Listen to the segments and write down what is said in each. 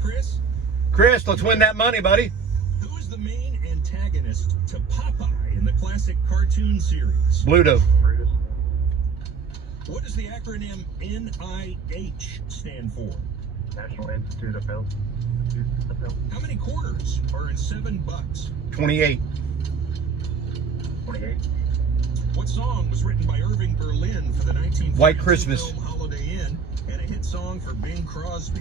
Chris. Chris, let's win that money, buddy. Who is the main antagonist to Popeye in the classic cartoon series? Bluto. Brutus. What does the acronym NIH stand for? National Institute of Health. How many quarters are in $7? 28. 28. What song was written by Irving Berlin for the 1942 White Christmas. film Holiday Inn and a hit song for Bing Crosby?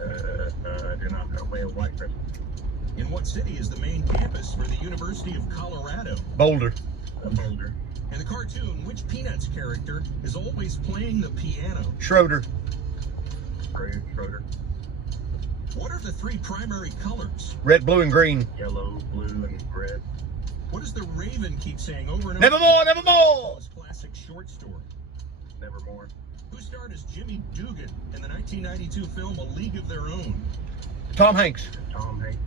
I do not know. White Christmas. In what city is the main campus for the University of Colorado? Boulder. Boulder. In the cartoon, which Peanuts character is always playing the piano? Schroeder. Schroeder. What are the three primary colors? Red, blue, and green. Yellow, blue, and red. What does the Raven keep saying over and over? Nevermore, nevermore. His classic short story. Nevermore. Who starred as Jimmy Dugan in the 1992 film A League of Their Own? Tom Hanks. Tom Hanks.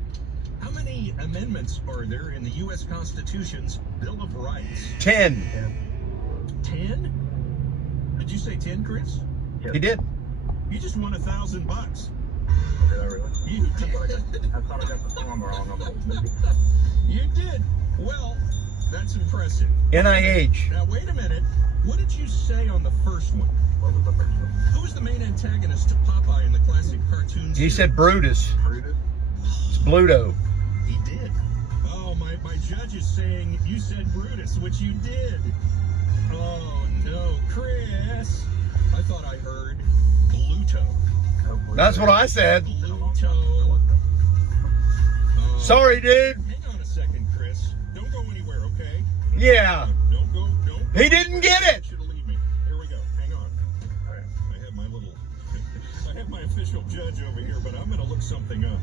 How many amendments are there in the U.S. Constitution's Bill of Rights? 10. 10? Did you say 10, Chris? Yes. He did. You just won $1,000. Did I really? You I thought did. I got the song wrong. You did. Well, that's impressive. NIH. Now, wait a minute. What did you say on the first one? What was the first one? Who was the main antagonist to Popeye in the classic cartoon He series? said Brutus. Brutus. It's Bluto. He did. Oh, my judge is saying you said Brutus, which you did. Oh, no. Chris, I thought I heard Bluto. That's what I said. Bluto. Oh. Sorry, dude. Hang on a second, Chris. Don't go anywhere, okay? Yeah. Don't go. He didn't get it. Should have leave me. Here we go. Hang on. All right. I have my little, I have my official judge over here, but I'm going to look something up.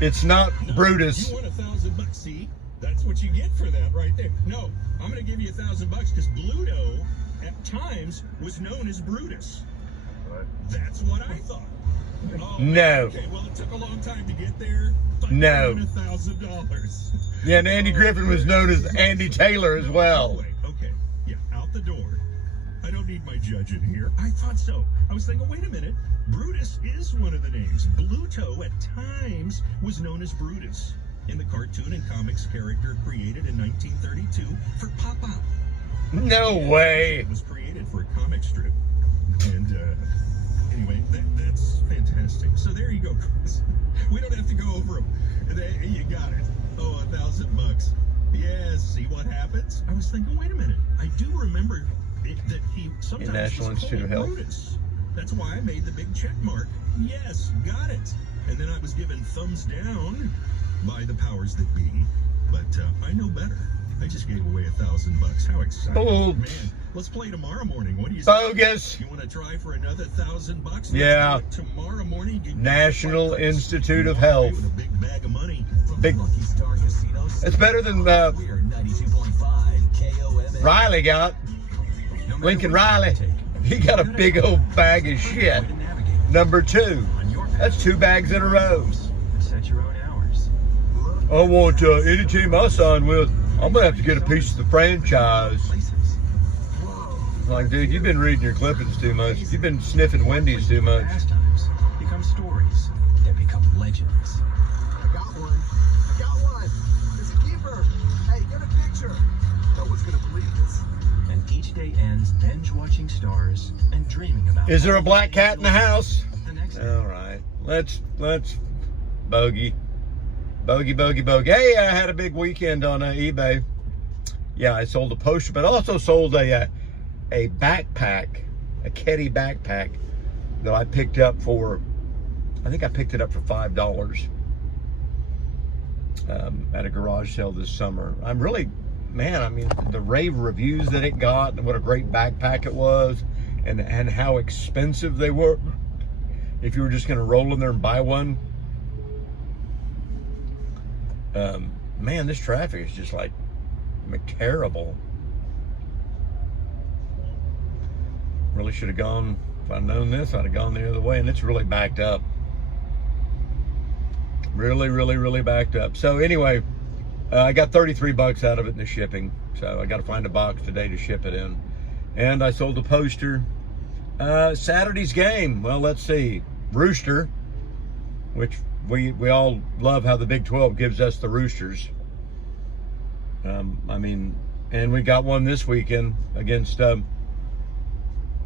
It's not No, Brutus. You won $1,000. See, that's what you get for that right there. No, I'm going to give you $1,000 because Bluto at times was known as Brutus. That's what I thought. Oh, No. Okay, well, it took a long time to get there. But No. you won $1,000. Yeah, and Andy Griffin was known as Andy Taylor as well. Wait, okay. Yeah, out the door. I don't need my judge in here. I thought so. I was thinking, wait a minute. Brutus is one of the names. Bluto at times was known as Brutus in the cartoon and comics character created in 1932 for Popeye. No way. It was created for a comic strip. And anyway, that's fantastic. So there you go, Chris. We don't have to go over them. You got it. Oh, $1,000. Yes. See what happens? I was thinking, wait a minute. I do remember that he sometimes National was Institute of called Health. Brutus. That's why I made the big check mark. Yes, got it. And then I was given thumbs down by the powers that be. But I know better. I just gave away $1,000. How exciting! Oh. Man, let's play tomorrow morning. What do you say? Bogus. You want to try for another $1,000? Let's Yeah. do it tomorrow morning. You National get Institute of walk away Health. with a big bag of money. Big. Lucky Star Casino. It's better than We are 92.5 KOMA. Riley got. No matter Lincoln what you Riley. take, He got a big old bag of shit. way to navigate Number 2. on your path. That's 2 bags in a row. Set your own hours. I want any team I sign with. I'm gonna have to get a piece of the franchise. Places. Like, dude, you've been reading your clippings too much. You've been sniffing Wendy's too much. Pastimes become stories that become legends. I got one. It's a keeper. Hey, get a picture. No one's gonna believe this. And each day ends binge watching stars and dreaming about. Is there a black cat in the house? The next day. All right, let's bogey. Hey, I had a big weekend on eBay. Yeah, I sold a poster, but also sold a backpack, a Ketty backpack that I picked up for. I think I picked it up for $5 at a garage sale this summer. I'm really, man. I mean, the rave reviews that it got, and what a great backpack it was, and how expensive they were. If you were just going to roll in there and buy one. Man, this traffic is just like terrible. Really should have gone, if I'd known this, I'd have gone the other way, and it's really backed up. Really backed up. So anyway, I got $33 out of it in the shipping. So I got to find a box today to ship it in. And I sold a poster. Saturday's game, well, let's see. Rooster which we all love how the Big 12 gives us the Roosters. I mean, and we got one this weekend against, you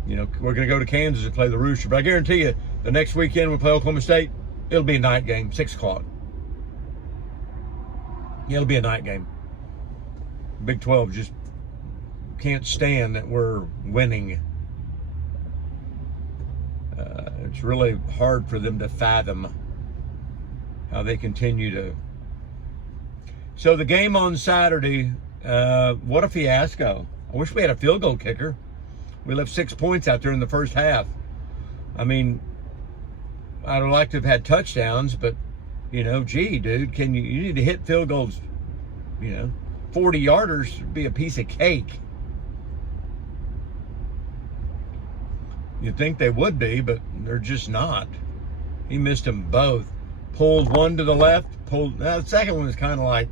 know, we're going to go to Kansas and play the Roosters. But I guarantee you, the next weekend we play Oklahoma State, it'll be a night game, 6 o'clock. Yeah, it'll be a night game. Big 12 just can't stand that we're winning. It's really hard for them to fathom how they continue to. So the game on Saturday, what a fiasco. I wish we had a field goal kicker. We left 6 points out there in the first half. I mean, I'd like to have had touchdowns, but, you know, gee, dude, you need to hit field goals, you know, 40-yarders would be a piece of cake. You'd think they would be, but they're just not. He missed them both. Pulled one to the left, the second one was kind of like,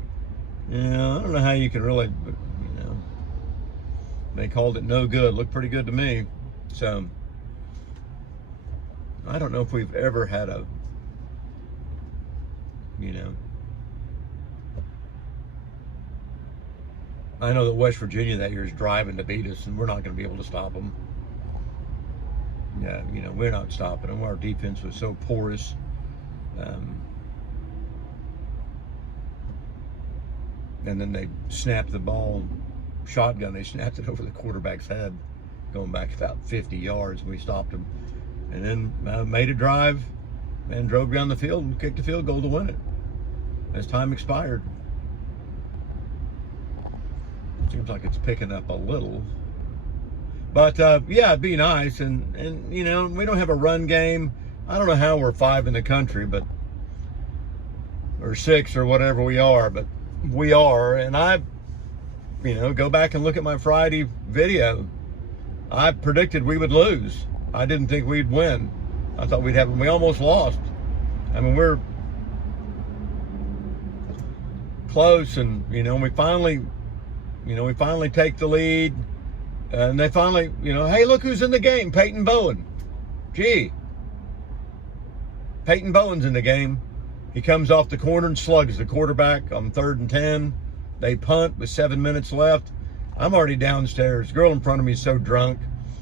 you know, I don't know how you can really, but, you know, they called it no good. Looked pretty good to me. So, I don't know if we've ever had a, you know, I know that West Virginia that year is driving to beat us, and we're not going to be able to stop them. Yeah, you know, we're not stopping them. Our defense was so porous. And then they snapped the ball, shotgun. They snapped it over the quarterback's head, going back about 50 yards. And we stopped them, and then made a drive and drove down the field and kicked a field goal to win it as time expired. Seems like it's picking up a little. But, yeah, it'd be nice. And, you know, we don't have a run game. I don't know how we're 5 in the country, but, or 6 or whatever we are, but we are. And I, you know, go back and look at my Friday video. I predicted we would lose. I didn't think we'd win. I thought we'd have, we almost lost. I mean, we're close, and, you know, we finally take the lead. And they finally, you know, hey, look who's in the game, Peyton Bowen. Gee, Peyton Bowen's in the game. He comes off the corner and slugs the quarterback on 3rd and 10. They punt with 7 minutes left. I'm already downstairs. The girl in front of me is so drunk,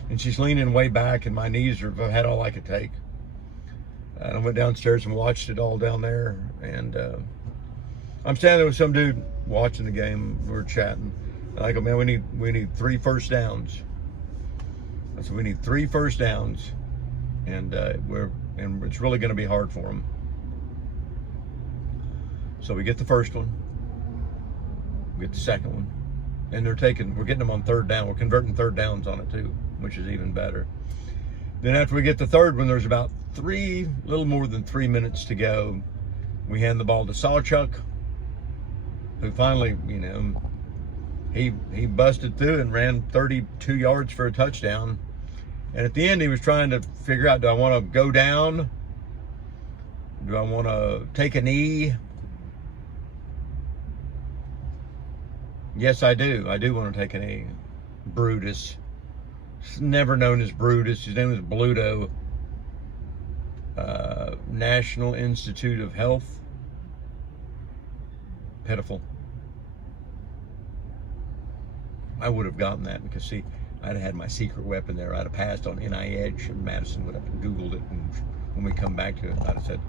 and she's leaning way back, and my knees have had all I could take. And I went downstairs and watched it all down there. And I'm standing there with some dude watching the game. We were chatting. And I go, man, we need 3 first downs. I said, we need 3 first downs, and it's really going to be hard for them. So we get the first one, we get the second one, and we're getting them on 3rd down. We're converting 3rd downs on it too, which is even better. Then after we get the 3rd one, there's about little more than 3 minutes to go. We hand the ball to Sawchuk, who finally, you know, he busted through and ran 32 yards for a touchdown. And at the end, he was trying to figure out, do I want to go down? Do I want to take a knee? Yes, I do. I do want to take a knee. Brutus. He's never known as Brutus. His name is Bluto. National Institute of Health. Pitiful. I would have gotten that because, see, I'd have had my secret weapon there. I'd have passed on NIH, and Madison would have Googled it, and when we come back to it, I'd have said,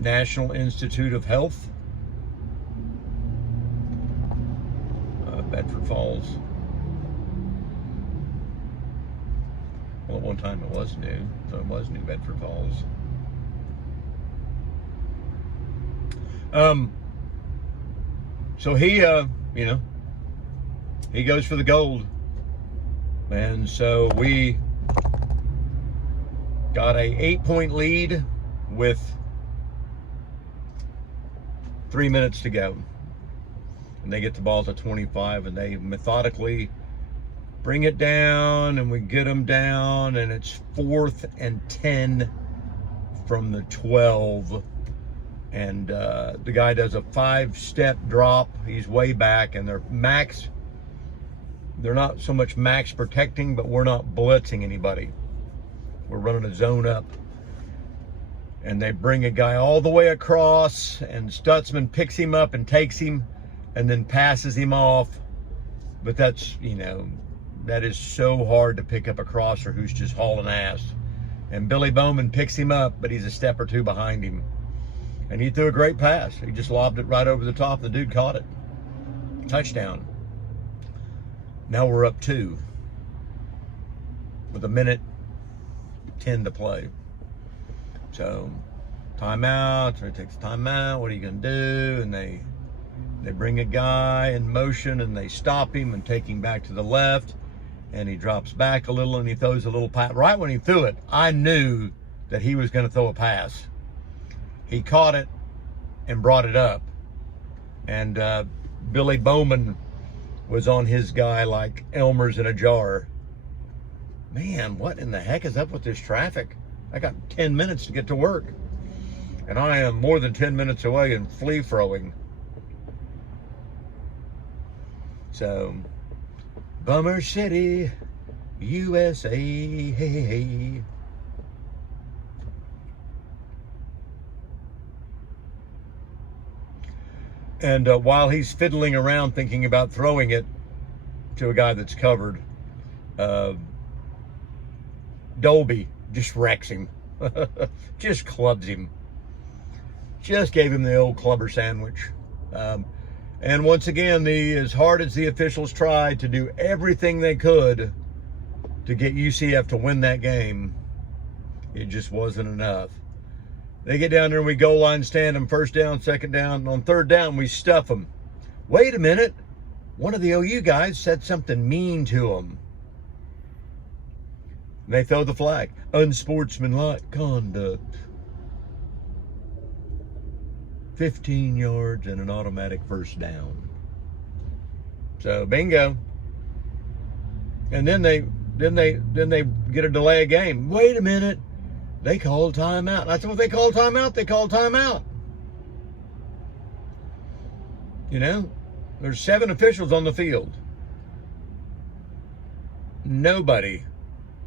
National Institute of Health, Bedford Falls. Well, at one time it was new, so it was New Bedford Falls. So he, you know, he goes for the gold. And so we got a 8-point lead with 3 minutes to go. And they get the ball to 25, and they methodically bring it down, and we get them down, and it's 4th and 10 from the 12. And the guy does a 5-step drop. He's way back, and they're not so much max protecting, but we're not blitzing anybody. We're running a zone up. And they bring a guy all the way across, and Stutzman picks him up and takes him and then passes him off. But that's, you know, that is so hard to pick up a crosser who's just hauling ass. And Billy Bowman picks him up, but he's a step or two behind him. And he threw a great pass. He just lobbed it right over the top. The dude caught it. Touchdown. Now we're up 2 with 1:10 to play. So, timeout. So he takes timeout. What are you going to do? And they bring a guy in motion, and they stop him and take him back to the left. And he drops back a little, and he throws a little pass. Right when he threw it, I knew that he was going to throw a pass. He caught it and brought it up. And Billy Bowman was on his guy like Elmer's in a jar. Man, what in the heck is up with this traffic? I got 10 minutes to get to work. And I am more than 10 minutes away and flea throwing. So, Bummer City, USA. Hey. And while he's fiddling around thinking about throwing it to a guy that's covered, Dolby just wrecks him. Just clubs him. Just gave him the old clubber sandwich. And once again, as hard as the officials tried to do everything they could to get UCF to win that game, it just wasn't enough. They get down there and we goal line stand them, first down, second down. And on third down, we stuff them. Wait a minute. One of the OU guys said something mean to them. And they throw the flag. Unsportsmanlike conduct. 15 yards and an automatic first down. So bingo. And then they get a delay of game. Wait a minute. They called timeout. That's what they call timeout. They call timeout. You know, there's 7 officials on the field. Nobody.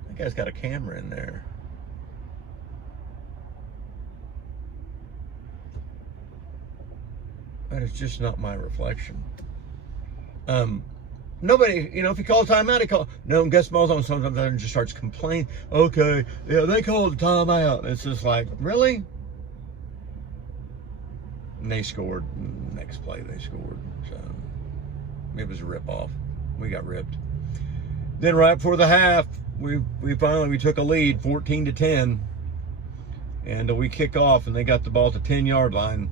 That guy's got a camera in there. That is just not my reflection. Nobody, you know, if he called timeout, he called. No, Gus Malzahn sometimes just starts complaining. Okay, yeah, they called timeout. It's just like, really? And they scored. Next play, they scored. So it was a rip-off. We got ripped. Then right before the half, we finally took a lead, 14-10, and we kick off, and they got the ball at the 10-yard line.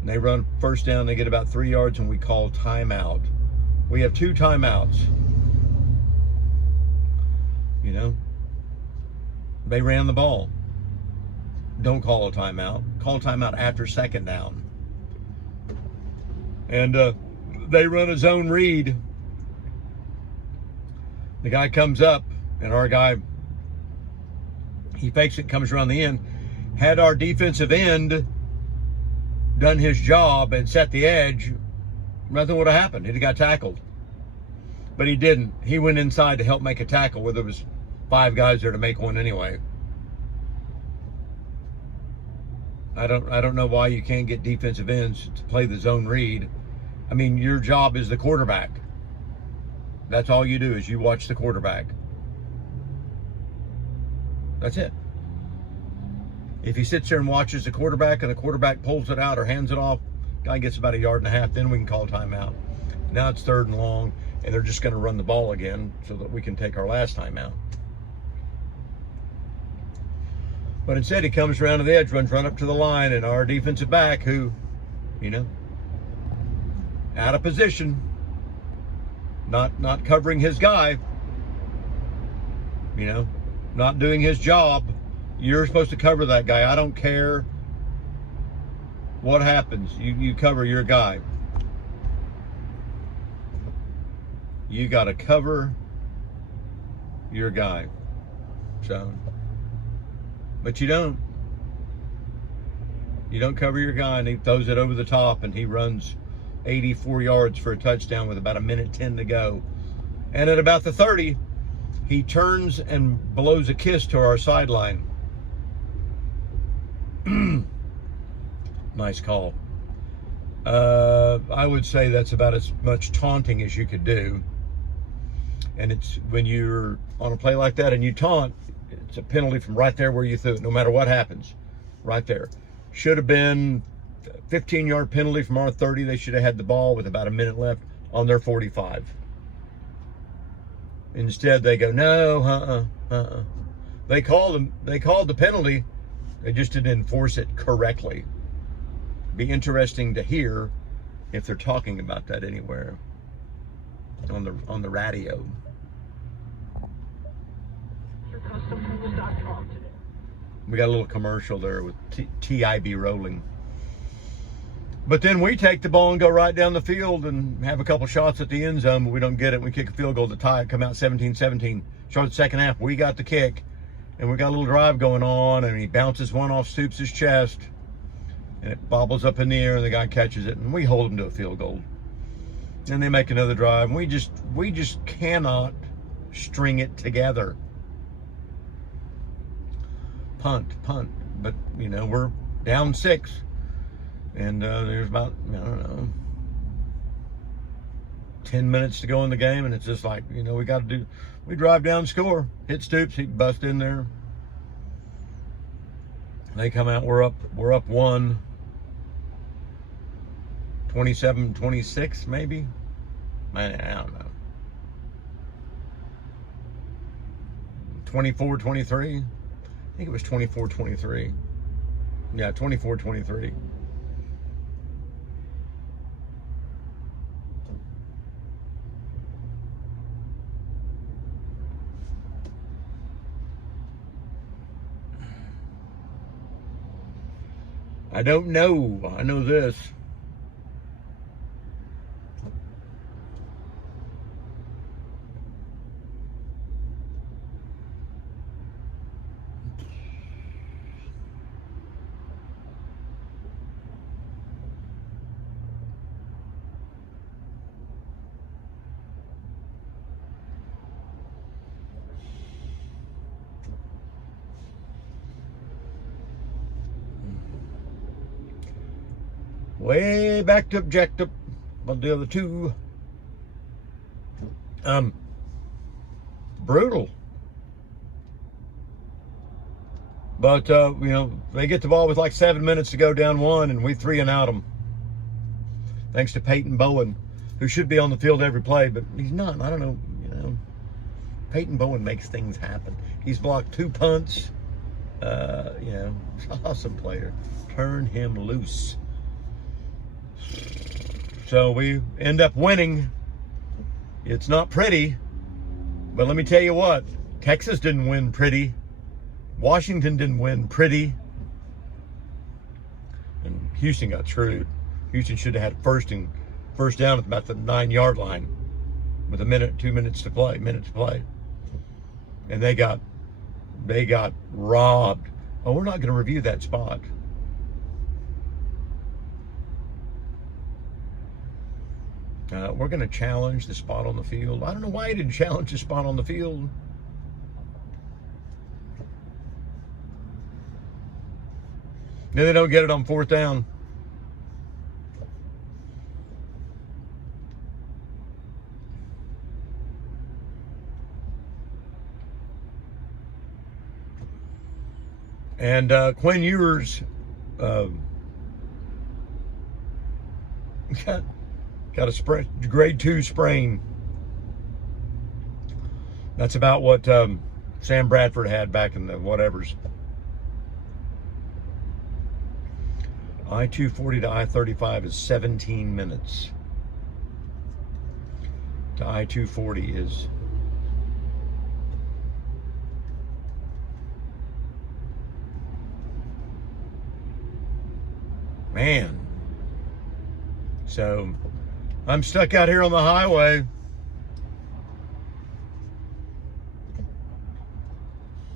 And they run first down. They get about 3 yards, and we call timeout. We have 2 timeouts. You know, they ran the ball. Don't call a timeout. Call a timeout after second down. And they run a zone read. The guy comes up, and our guy, he fakes it, comes around the end. Had our defensive end done his job and set the edge, nothing would have happened. He got tackled. But he didn't. He went inside to help make a tackle where there was 5 guys there to make one anyway. I don't know why you can't get defensive ends to play the zone read. I mean, your job is the quarterback. That's all you do is you watch the quarterback. That's it. If he sits there and watches the quarterback and the quarterback pulls it out or hands it off, guy gets about 1.5 yards, then we can call timeout. Now it's 3rd and long, and they're just going to run the ball again so that we can take our last timeout. But instead, he comes around to the edge, runs right up to the line, and our defensive back, who, you know, out of position, not covering his guy, you know, not doing his job. You're supposed to cover that guy. I don't care what happens. You cover your guy. You got to cover your guy. So, but you don't. You don't cover your guy, and he throws it over the top, and he runs 84 yards for a touchdown with about 1:10 to go. And at about the 30, he turns and blows a kiss to our sideline. Nice call. I would say that's about as much taunting as you could do. And it's when you're on a play like that and you taunt, it's a penalty from right there where you threw it, no matter what happens. Right there. Should have been 15-yard penalty from our 30. They should have had the ball with about a minute left on their 45. Instead, they go, no, They called the penalty. They just didn't enforce it correctly. Be interesting to hear if they're talking about that anywhere on the radio. We got a little commercial there with TIB rolling. But then we take the ball and go right down the field and have a couple shots at the end zone, but we don't get it. We kick a field goal to tie it, come out 17-17. Start the second half. We got the kick, and we got a little drive going on, and he bounces one off Stoops' chest, and it bobbles up in the air, and the guy catches it, and we hold him to a field goal. And they make another drive, and we just cannot string it together. Punt. But, you know, we're down 6. And there's about, I don't know, 10 minutes to go in the game, and it's just like, you know, we drive down, score, hit Stoops, he bust in there. They come out, we're up 1, 27-26 maybe. Man, I don't know. 24-23. I think it was 24-23. Yeah, 24-23. I don't know. I know this. Way back to objective, but the other two, brutal. But you know, they get the ball with like 7 minutes to go, down 1, and we 3 and out them. Thanks to Peyton Bowen, who should be on the field every play, but he's not. I don't know. You know, Peyton Bowen makes things happen. He's blocked 2 punts. You know, awesome player. Turn him loose. So we end up winning. It's not pretty, but let me tell you what, Texas didn't win pretty. Washington didn't win pretty. And Houston got screwed. Houston should have had first down at about the 9-yard line with 2 minutes to play. And they got robbed. Oh, we're not going to review that spot. We're going to challenge the spot on the field. I don't know why he didn't challenge the spot on the field. Then they don't get it on 4th down. And Quinn Ewers got a grade 2 sprain. That's about what Sam Bradford had back in the whatevers. I-240 to I-35 is 17 minutes. To I-240 is man. So I'm stuck out here on the highway.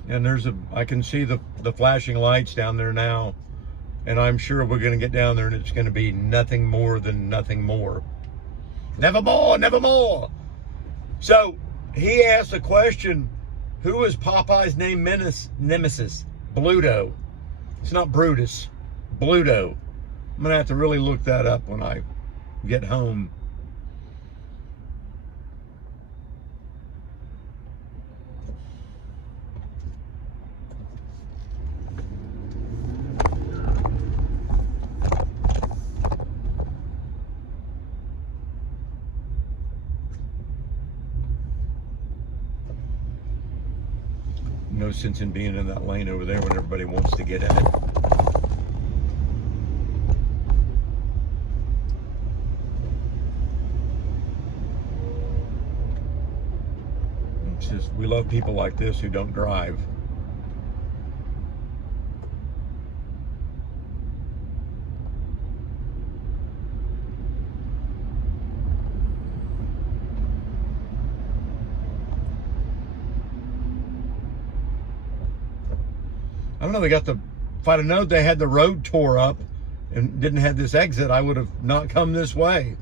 And I can see the flashing lights down there now. And I'm sure we're going to get down there and it's going to be nothing more than nothing more. Nevermore, nevermore. So he asked a question, who is Popeye's nemesis? Bluto. It's not Brutus. Bluto. I'm going to have to really look that up when I get home. No sense in being in that lane over there when everybody wants to get at it. It's just, we love people like this who don't drive. I don't know, they got the, if I'd have known they had the road tore up and didn't have this exit, I would have not come this way.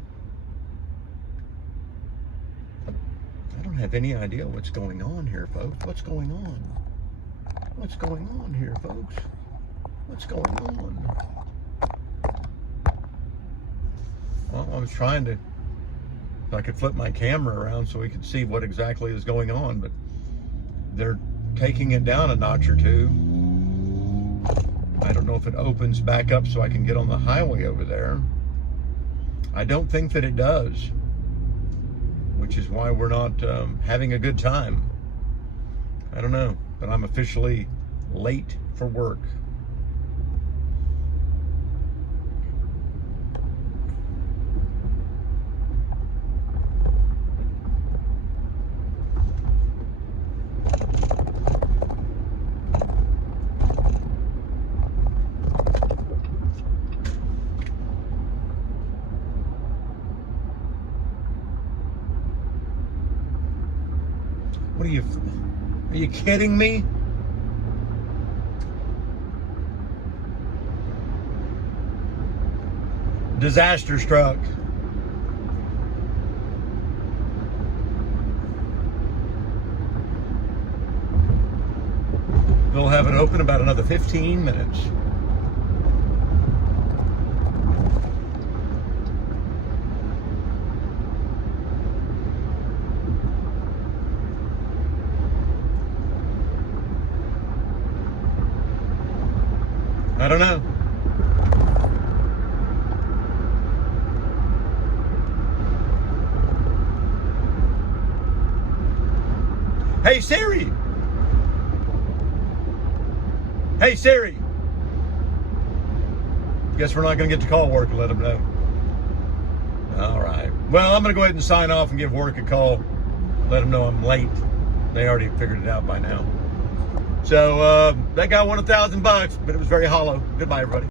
I don't have any idea what's going on here, folks. What's going on? What's going on here, folks? What's going on? Well, I was trying to, if I could flip my camera around so we could see what exactly is going on, but they're taking it down a notch or two. I don't know if it opens back up so I can get on the highway over there. I don't think that it does, which is why we're not having a good time. I don't know, but I'm officially late for work. What are you kidding me? Disaster struck. They'll have it open about another 15 minutes. I don't know. Hey Siri! Hey Siri! Guess we're not going to get to call work and let them know. All right. Well, I'm going to go ahead and sign off and give work a call. Let them know I'm late. They already figured it out by now. So that guy won $1,000, but it was very hollow. Goodbye, everybody.